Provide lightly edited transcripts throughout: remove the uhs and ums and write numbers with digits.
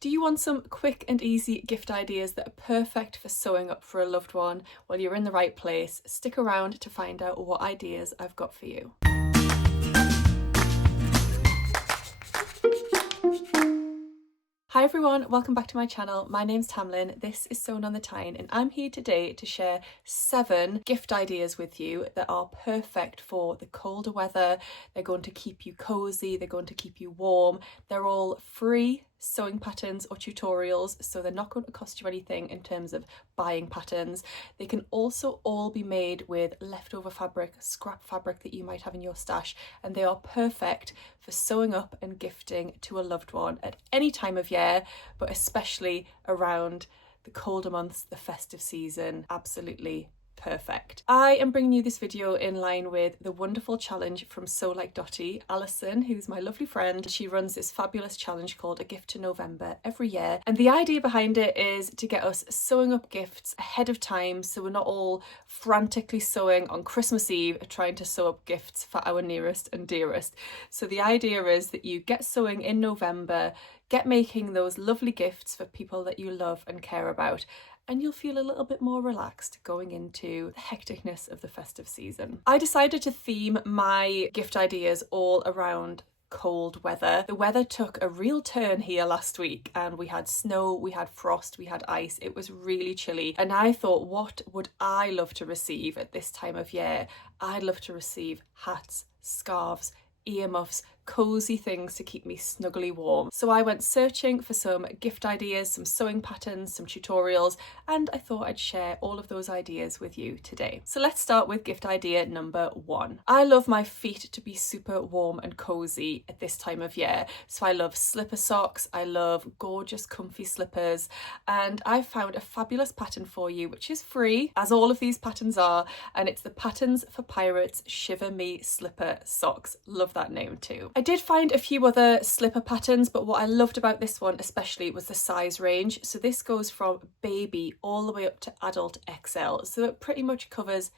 Do you want some quick and easy gift ideas that are perfect for sewing up for a loved one? Well, you're in the right place. Stick around to find out what ideas I've got for you. Hi everyone, welcome back to my channel. My name's Tamlyn, this is Sewn on the Tyne, and I'm here today to share 7 gift ideas with you that are perfect for the colder weather. They're going to keep you cozy, they're going to keep you warm. They're all free sewing patterns or tutorials, so they're not going to cost you anything in terms of buying patterns. They can also all be made with leftover fabric, scrap fabric that you might have in your stash, and they are perfect for sewing up and gifting to a loved one at any time of year, but especially around the colder months, the festive season. Absolutely perfect. I am bringing you this video in line with the wonderful challenge from Sew Like Dotty. Alison, who's my lovely friend, she runs this fabulous challenge called A Gift to November every year, and the idea behind it is to get us sewing up gifts ahead of time so we're not all frantically sewing on Christmas Eve trying to sew up gifts for our nearest and dearest. So the idea is that you get sewing in November, get making those lovely gifts for people that you love and care about, and you'll feel a little bit more relaxed going into the hecticness of the festive season. I decided to theme my gift ideas all around cold weather. The weather took a real turn here last week, and we had snow, we had frost, we had ice. It was really chilly, and I thought, what would I love to receive at this time of year? I'd love to receive hats, scarves, earmuffs, cozy things to keep me snugly warm. So I went searching for some gift ideas, some sewing patterns, some tutorials, and I thought I'd share all of those ideas with you today. So let's start with gift idea number 1. I love my feet to be super warm and cozy at this time of year. So I love slipper socks, I love gorgeous comfy slippers, and I found a fabulous pattern for you which is free, as all of these patterns are, and it's the Patterns for Pirates Shiver Me Slipper Socks. Love that name too. I did find a few other slipper patterns, but what I loved about this one especially was the size range. So this goes from baby all the way up to adult XL, so it pretty much covers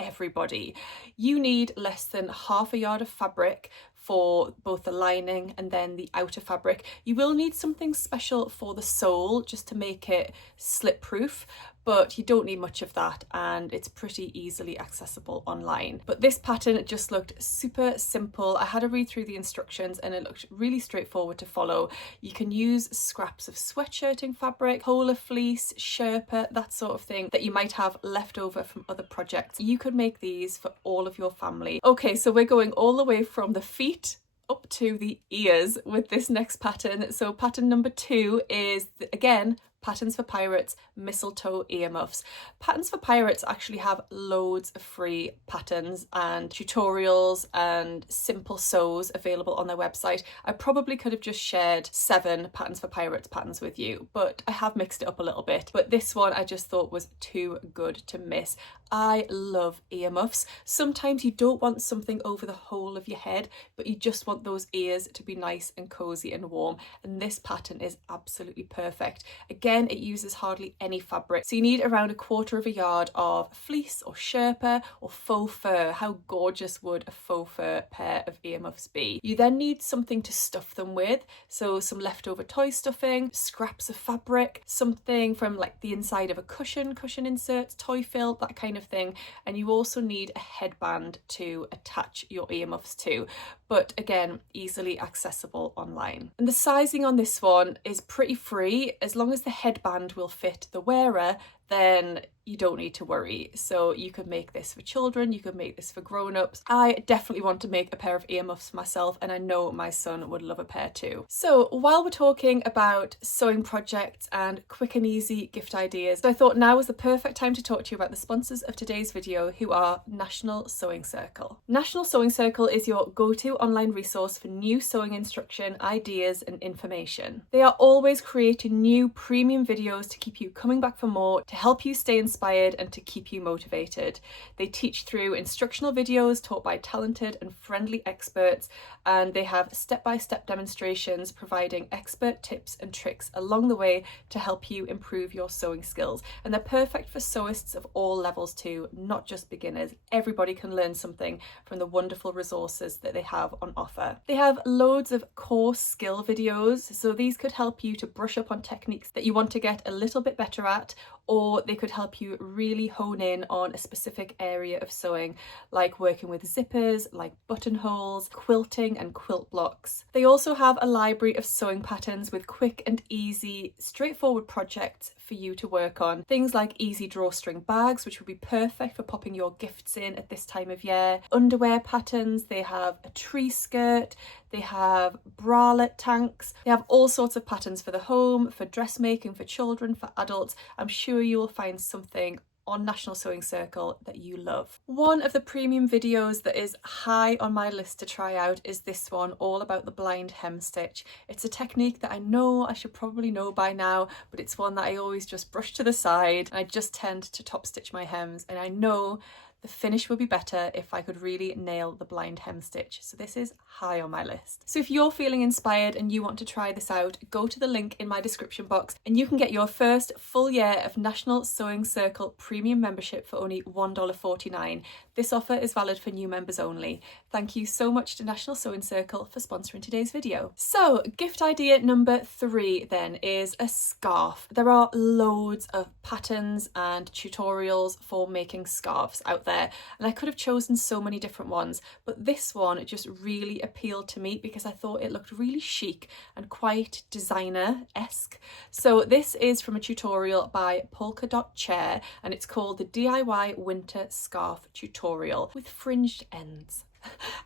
everybody. You need less than half a yard of fabric for both the lining and then the outer fabric. You will need something special for the sole just to make it slip proof, but you don't need much of that, and it's pretty easily accessible online. But this pattern just looked super simple. I had a read through the instructions and it looked really straightforward to follow. You can use scraps of sweatshirting fabric, polar fleece, Sherpa, that sort of thing that you might have left over from other projects. You could make these for all of your family. Okay, so we're going all the way from the feet up to the ears with this next pattern. So pattern number 2 is, again, Patterns for Pirates Mistletoe Earmuffs. Patterns for Pirates actually have loads of free patterns and tutorials and simple sews available on their website. I probably could have just shared 7 Patterns for Pirates patterns with you, but I have mixed it up a little bit. But this one I just thought was too good to miss. I love earmuffs. Sometimes you don't want something over the whole of your head, but you just want those ears to be nice and cozy and warm, and this pattern is absolutely perfect. Again, it uses hardly any fabric, so you need around 1/4 of a yard of fleece or Sherpa or faux fur. How gorgeous would a faux fur pair of earmuffs be? You then need something to stuff them with, so some leftover toy stuffing, scraps of fabric, something from like the inside of a cushion inserts, toy fill, that kind of thing. And you also need a headband to attach your earmuffs to, but again, easily accessible online. And the sizing on this one is pretty free. As long as the headband will fit the wearer, then you don't need to worry. So you could make this for children, you could make this for grown-ups. I definitely want to make a pair of earmuffs for myself, and I know my son would love a pair too. So while we're talking about sewing projects and quick and easy gift ideas, I thought now was the perfect time to talk to you about the sponsors of today's video, who are National Sewing Circle. National Sewing Circle is your go-to online resource for new sewing instruction, ideas and information. They are always creating new premium videos to keep you coming back for more, to help you stay inspired and to keep you motivated. They teach through instructional videos taught by talented and friendly experts, and they have step-by-step demonstrations providing expert tips and tricks along the way to help you improve your sewing skills. And they're perfect for sewists of all levels too, not just beginners. Everybody can learn something from the wonderful resources that they have on offer. They have loads of core skill videos, so these could help you to brush up on techniques that you want to get a little bit better at, or they could help you really hone in on a specific area of sewing, like working with zippers, like buttonholes, quilting and quilt blocks. They also have a library of sewing patterns with quick and easy, straightforward projects for you to work on. Things like easy drawstring bags, which would be perfect for popping your gifts in at this time of year. Underwear patterns, they have a tree skirt, they have bralette tanks, they have all sorts of patterns for the home, for dressmaking, for children, for adults. I'm sure you will find something on National Sewing Circle that you love. One of the premium videos that is high on my list to try out is this one, all about the blind hem stitch. It's a technique that I know I should probably know by now, but it's one that I always just brush to the side. I just tend to top stitch my hems, and I know the finish will be better if I could really nail the blind hem stitch. So this is high on my list. So if you're feeling inspired and you want to try this out, go to the link in my description box and you can get your first full year of National Sewing Circle premium membership for only $1.49. This offer is valid for new members only. Thank you so much to National Sewing Circle for sponsoring today's video. So gift idea number 3 then is a scarf. There are loads of patterns and tutorials for making scarves out there, and I could have chosen so many different ones, but this one just really appealed to me because I thought it looked really chic and quite designer-esque. So this is from a tutorial by Polka Dot Chair, and it's called the DIY Winter Scarf Tutorial with fringed ends.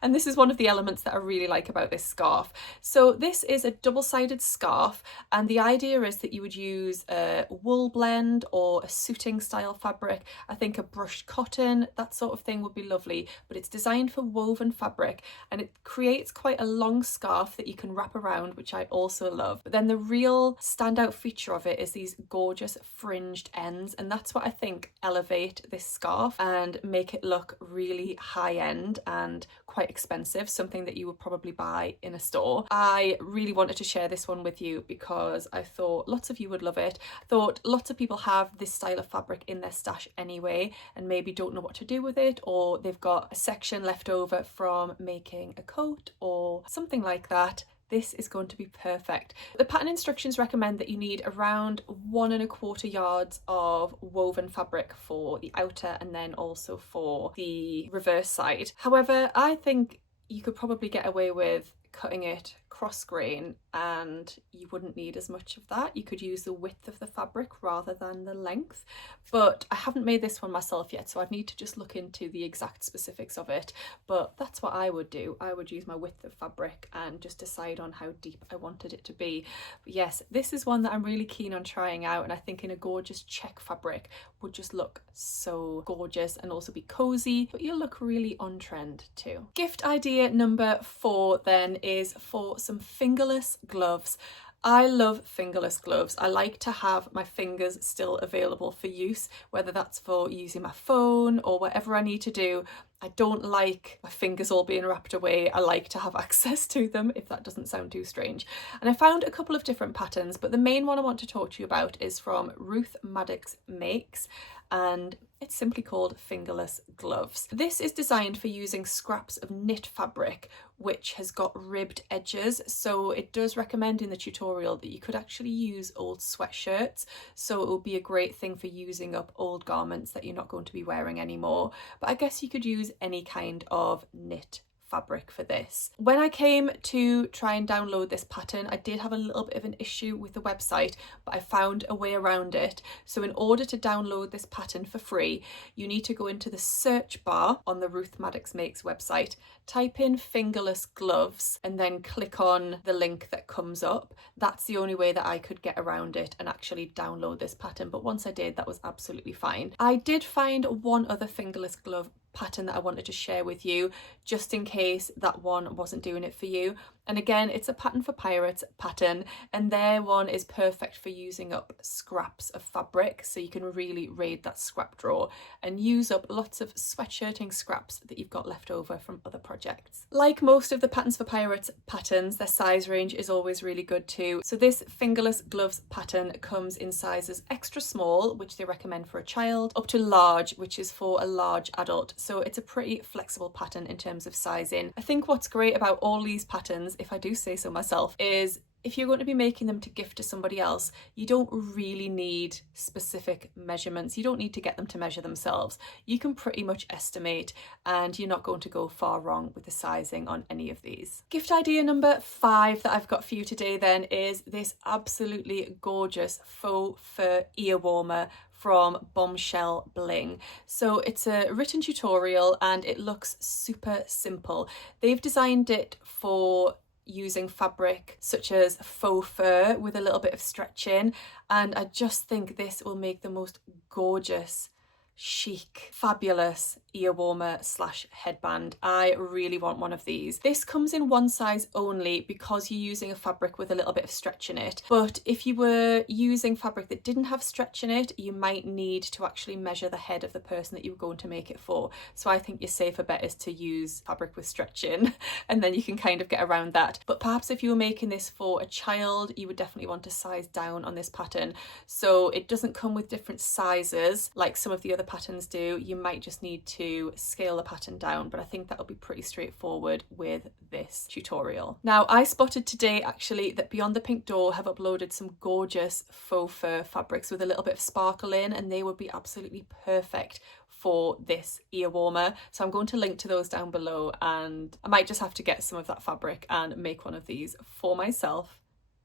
And this is one of the elements that I really like about this scarf. So this is a double-sided scarf, and the idea is that you would use a wool blend or a suiting style fabric. I think a brushed cotton, that sort of thing would be lovely, but it's designed for woven fabric, and it creates quite a long scarf that you can wrap around, which I also love. But then the real standout feature of it is these gorgeous fringed ends, and that's what I think elevate this scarf and make it look really high-end and quite expensive, something that you would probably buy in a store. I really wanted to share this one with you because I thought lots of you would love it. I thought lots of people have this style of fabric in their stash anyway and maybe don't know what to do with it, or they've got a section left over from making a coat or something like that. This is going to be perfect. The pattern instructions recommend that you need around 1¼ yards of woven fabric for the outer and then also for the reverse side. However, I think you could probably get away with cutting it cross grain and you wouldn't need as much of that. You could use the width of the fabric rather than the length, but I haven't made this one myself yet, so I'd need to just look into the exact specifics of it, but that's what I would do. I would use my width of fabric and just decide on how deep I wanted it to be. But yes, this is one that I'm really keen on trying out, and I think in a gorgeous check fabric would just look so gorgeous and also be cozy, but you'll look really on trend too. Gift idea number 4 then is for some fingerless gloves. I love fingerless gloves. I like to have my fingers still available for use, whether that's for using my phone or whatever I need to do. I don't like my fingers all being wrapped away. I like to have access to them, if that doesn't sound too strange. And I found a couple of different patterns, but the main one I want to talk to you about is from Ruth Maddox Makes, and it's simply called Fingerless Gloves. This is designed for using scraps of knit fabric which has got ribbed edges, so it does recommend in the tutorial that you could actually use old sweatshirts, so it will be a great thing for using up old garments that you're not going to be wearing anymore. But I guess you could use any kind of knit fabric for this. When I came to try and download this pattern, I did have a little bit of an issue with the website, but I found a way around it. So in order to download this pattern for free, you need to go into the search bar on the Ruth Maddox Makes website, type in fingerless gloves, and then click on the link that comes up. That's the only way that I could get around it and actually download this pattern. But once I did, that was absolutely fine. I did find one other fingerless glove pattern that I wanted to share with you, just in case that one wasn't doing it for you. And again, it's a Pattern for Pirates pattern, and their one is perfect for using up scraps of fabric, so you can really raid that scrap drawer and use up lots of sweatshirting scraps that you've got left over from other projects. Like most of the Patterns for Pirates patterns, their size range is always really good too. So this Fingerless gloves pattern comes in sizes extra small, which they recommend for a child, up to large, which is for a large adult. So it's a pretty flexible pattern in terms of sizing. I think what's great about all these patterns, if I do say so myself, is if you're going to be making them to gift to somebody else, you don't really need specific measurements. You don't need to get them to measure themselves. You can pretty much estimate, and you're not going to go far wrong with the sizing on any of these. Gift idea number 5 that I've got for you today then is this absolutely gorgeous faux fur ear warmer from Bombshell Bling. So it's a written tutorial and it looks super simple. They've designed it for using fabric such as faux fur with a little bit of stretching, and I just think this will make the most gorgeous, chic, fabulous ear warmer / headband. I really want one of these. This comes in one size only because you're using a fabric with a little bit of stretch in it, but if you were using fabric that didn't have stretch in it, you might need to actually measure the head of the person that you were going to make it for. So I think your safer bet is to use fabric with stretch in and then you can kind of get around that. But perhaps if you were making this for a child, you would definitely want to size down on this pattern. So it doesn't come with different sizes like some of the other patterns do. You might just need to scale the pattern down, but I think that'll be pretty straightforward with this tutorial. Now, I spotted today actually that Beyond the Pink Door have uploaded some gorgeous faux fur fabrics with a little bit of sparkle in, and they would be absolutely perfect for this ear warmer. So I'm going to link to those down below, and I might just have to get some of that fabric and make one of these for myself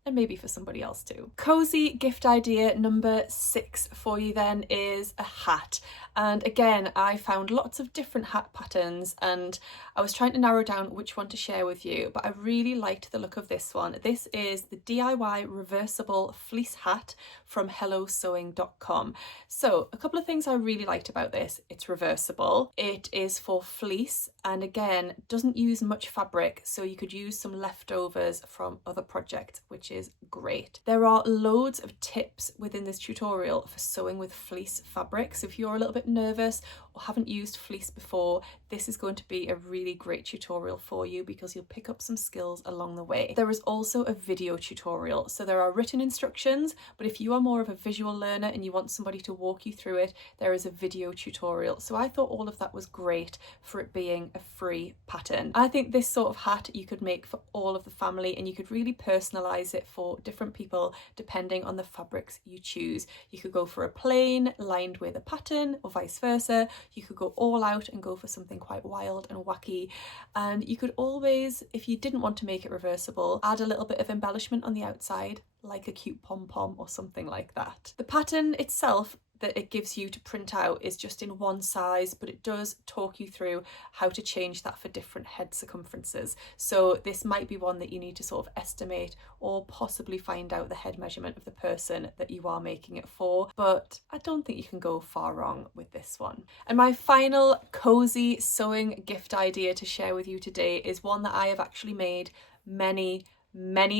and maybe for somebody else too. Cozy gift idea number 6 for you then is a hat. And again, I found lots of different hat patterns and I was trying to narrow down which one to share with you, but I really liked the look of this one. This is the DIY Reversible Fleece Hat from hellosewing.com. So a couple of things I really liked about this. It's reversible, it is for fleece, and again, doesn't use much fabric, so you could use some leftovers from other projects, which is great. There are loads of tips within this tutorial for sewing with fleece fabric, so if you're a little bit nervous or haven't used fleece before, this is going to be a really great tutorial for you because you'll pick up some skills along the way. There is also a video tutorial, so there are written instructions, but if you are more of a visual learner and you want somebody to walk you through it, there is a video tutorial. So I thought all of that was great for it being a free pattern. I think this sort of hat you could make for all of the family, and you could really personalize it for different people depending on the fabrics you choose. You could go for a plain lined with a pattern, or vice versa. You could go all out and go for something quite wild and wacky, and you could always, if you didn't want to make it reversible, add a little bit of embellishment on the outside, like a cute pom-pom or something like that. The pattern itself that it gives you to print out is just in one size, but it does talk you through how to change that for different head circumferences. So this might be one that you need to sort of estimate or possibly find out the head measurement of the person that you are making it for, but I don't think you can go far wrong with this one. And my final cozy sewing gift idea to share with you today is one that I have actually made many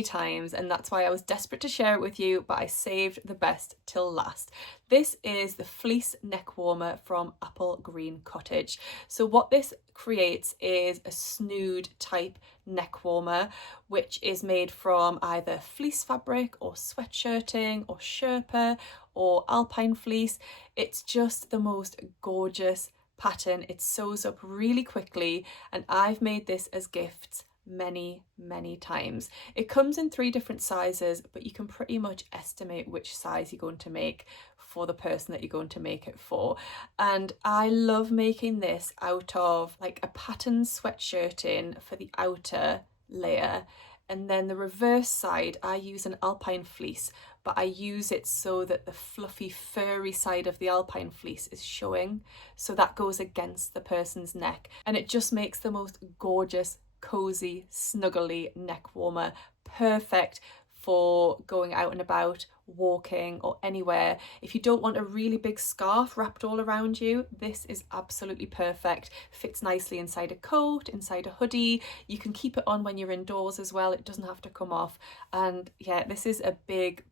times, and that's why I was desperate to share it with you, but I saved the best till last. This is the fleece neck warmer from Apple Green Cottage. So what this creates is a snood type neck warmer, which is made from either fleece fabric or sweatshirting or Sherpa or alpine fleece. It's just the most gorgeous pattern. It sews up really quickly, and I've made this as gifts many times. It comes in 3 different sizes, but you can pretty much estimate which size you're going to make for the person that you're going to make it for. And I love making this out of like a pattern sweatshirting for the outer layer, and then the reverse side I use an alpine fleece, but I use it so that the fluffy furry side of the alpine fleece is showing, so that goes against the person's neck, and it just makes the most gorgeous cozy snuggly neck warmer, perfect for going out and about, walking or anywhere. If you don't want a really big scarf wrapped all around you, this is absolutely perfect. Fits nicely inside a coat, inside a hoodie. You can keep it on when you're indoors as well. It doesn't have to come off. And yeah, this is a big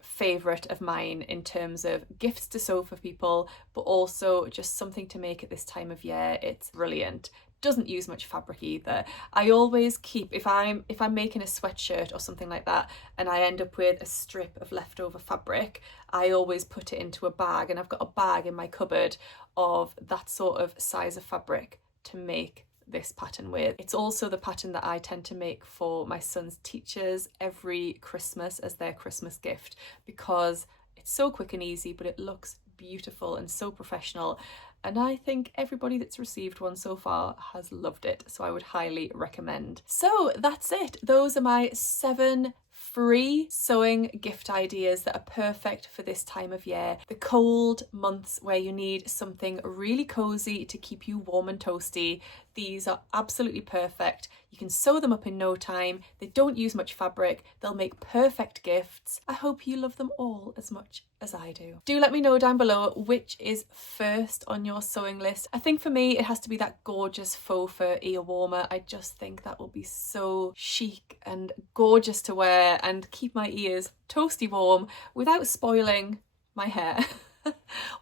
favourite of mine in terms of gifts to sew for people, but also just something to make at this time of year. It's brilliant. Doesn't use much fabric either. I always keep, if I'm making a sweatshirt or something like that and I end up with a strip of leftover fabric, I always put it into a bag, and I've got a bag in my cupboard of that sort of size of fabric to make this pattern with. It's also the pattern that I tend to make for my son's teachers every Christmas as their Christmas gift, because it's so quick and easy, but it looks beautiful and so professional. And I think everybody that's received one so far has loved it, so I would highly recommend. So that's it. Those are my 7 free sewing gift ideas that are perfect for this time of year. The cold months where you need something really cozy to keep you warm and toasty. These are absolutely perfect. You can sew them up in no time. They don't use much fabric. They'll make perfect gifts. I hope you love them all as much as I do. Do let me know down below which is first on your sewing list. I think for me it has to be that gorgeous faux fur ear warmer. I just think that will be so chic and gorgeous to wear and keep my ears toasty warm without spoiling my hair.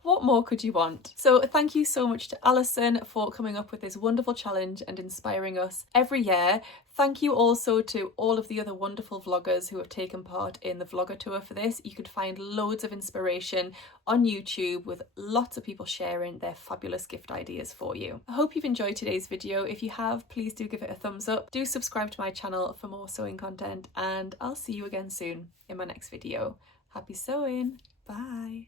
What more could you want? So thank you so much to Alison for coming up with this wonderful challenge and inspiring us every year. Thank you also to all of the other wonderful vloggers who have taken part in the vlogger tour for this. You could find loads of inspiration on YouTube with lots of people sharing their fabulous gift ideas for you. I hope you've enjoyed today's video. If you have, please do give it a thumbs up. Do subscribe to my channel for more sewing content, and I'll see you again soon in my next video. Happy sewing. Bye.